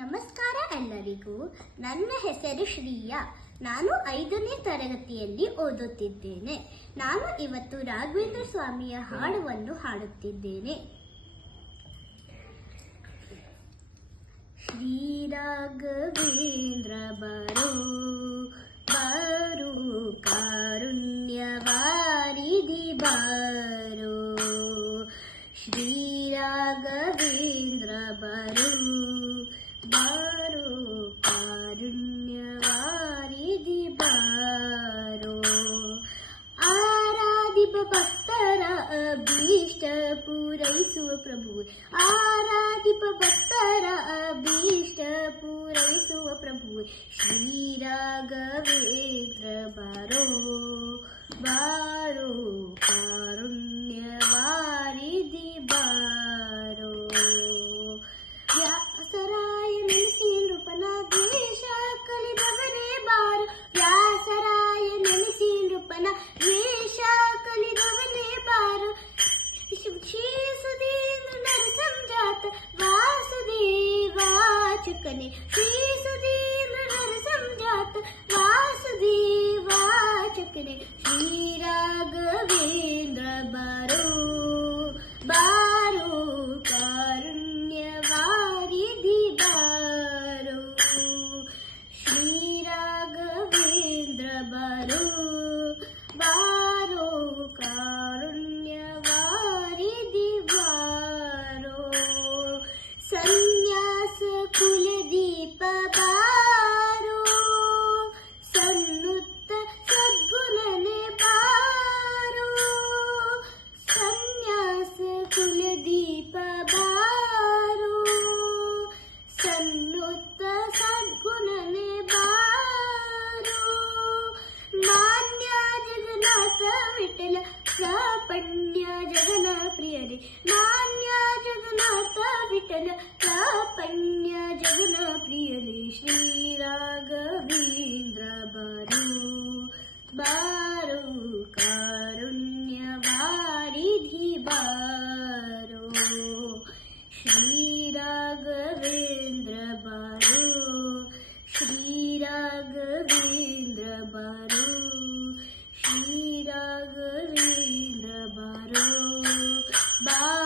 ನಮಸ್ಕಾರ ಎಲ್ಲರಿಗೂ. ನನ್ನ ಹೆಸರು ಶ್ರೀಯಾ. ನಾನು 5ನೇ ತರಗತಿಯಲ್ಲಿ ಓದುತ್ತಿದ್ದೇನೆ. ನಾನು ಇವತ್ತು ರಾಘವೇಂದ್ರ ಸ್ವಾಮಿಯ ಹಾಡನ್ನು ಹಾಡುತ್ತಿದ್ದೇನೆ. ಶ್ರೀ ರಾಘವೇಂದ್ರ ಬರೋ ಬಾರೋ, ಕಾರುಣ್ಯವಾರಿಧಿ ಬಾರೋ. ಶ್ರೀ ರಾಘವೇಂದ್ರ ಬರೋ ಬಾರೋ, ಕಾರುಣ್ಯವಾರಿಧಿ ಬಾರೋ. ಆರಾಧಿಪ ಭಕ್ತರ ಅಭೀಷ್ಟ ಪೂರೈಸುವ ಪ್ರಭುವೆ, ಆರಾಧಿಪ ಭಕ್ತರ ಅಭೀಷ್ಟ ಪೂರೈಸುವ ಪ್ರಭುವೆ. ಶ್ರೀ ರಾಘವೇಂದ್ರ ಬಾರೋ ಬಾರೋ, ಕಾರುಣ್ಯವಾರಿಧಿ ಬಾರೋ. ವ್ಯಾಸರಾಯ ನೆನೆಸಿ ನೃಪನ ದ್ವೇಷ ಕಲಿದವನೇ ಬಾರು, ವ್ಯಾಸರಾಯ ನೆನೆಸಿ ನೃಪನ ದ್ವೇಷ ಕಲಿದವನೇ ಬಾರು. ಶ್ರೀ ಸುಧೀಂದ್ರ ನರ ಸಂಜಾತ ವಾಸುದೇವಾಚಕನೆ, ಶ್ರೀ ಸುಧೀಂದ್ರ ನರ ಸಂಜಾತ ವಾಸುದೇವಾಚಕನೆ. ಶ್ರೀ ರಾಘವೇಂದ್ರ ಬಾರೋ ಬಾರೋ, ಕಾರುಣ್ಯವಾರಿಧಿ ಬಾರೋ. ಶ್ರೀ ರಾಘವೇಂದ್ರ ಬಾರೋ ಬಾರೋ, ಕಾರುಣ್ಯವಾರಿಧಿ ಬಾರೋ. ಸನ್ಯಾಸ ಕುಲದೀಪ ಬಾರೋ, ಸನ್ನುತ್ತ ಸದ್ಗುಣನೆ ಬಾರೋ. ಸನ್ಯಾಸ ಕುಲದೀಪ ಬಾರೋ, ಸನ್ನುತ್ತ ಸದ್ಗುಣನೆ ಬಾರೋ. ಮಾನ್ಯ ಜಗನ್ನಾಥ ವಿಠಲ ಪ್ರಾಪಣ್ಯ ಜಗನ ಪ್ರಿಯರೇ, ಮಾನ್ಯ ಜಗನ್ನಾಥ ವಿಠಲ ಪ್ರಾಪಣ್ಯ ಜಗನ ಪ್ರಿಯರೇ. ಶ್ರೀ ರಾಘವೇಂದ್ರ ಬಾರೋ ಬಾರೋ, ಕಾರುಣ್ಯವಾರಿಧಿ ಬಾರೋ. ಶ್ರೀ ರಾಘವೇಂದ್ರ ಬಾರೋ, ಶ್ರೀ ರಾಘವೇಂದ್ರ ಬಾರೋ, ಶ್ರೀ ರಾಘವೇಂದ್ರ ಬಾರೋ ಬಾರೋ.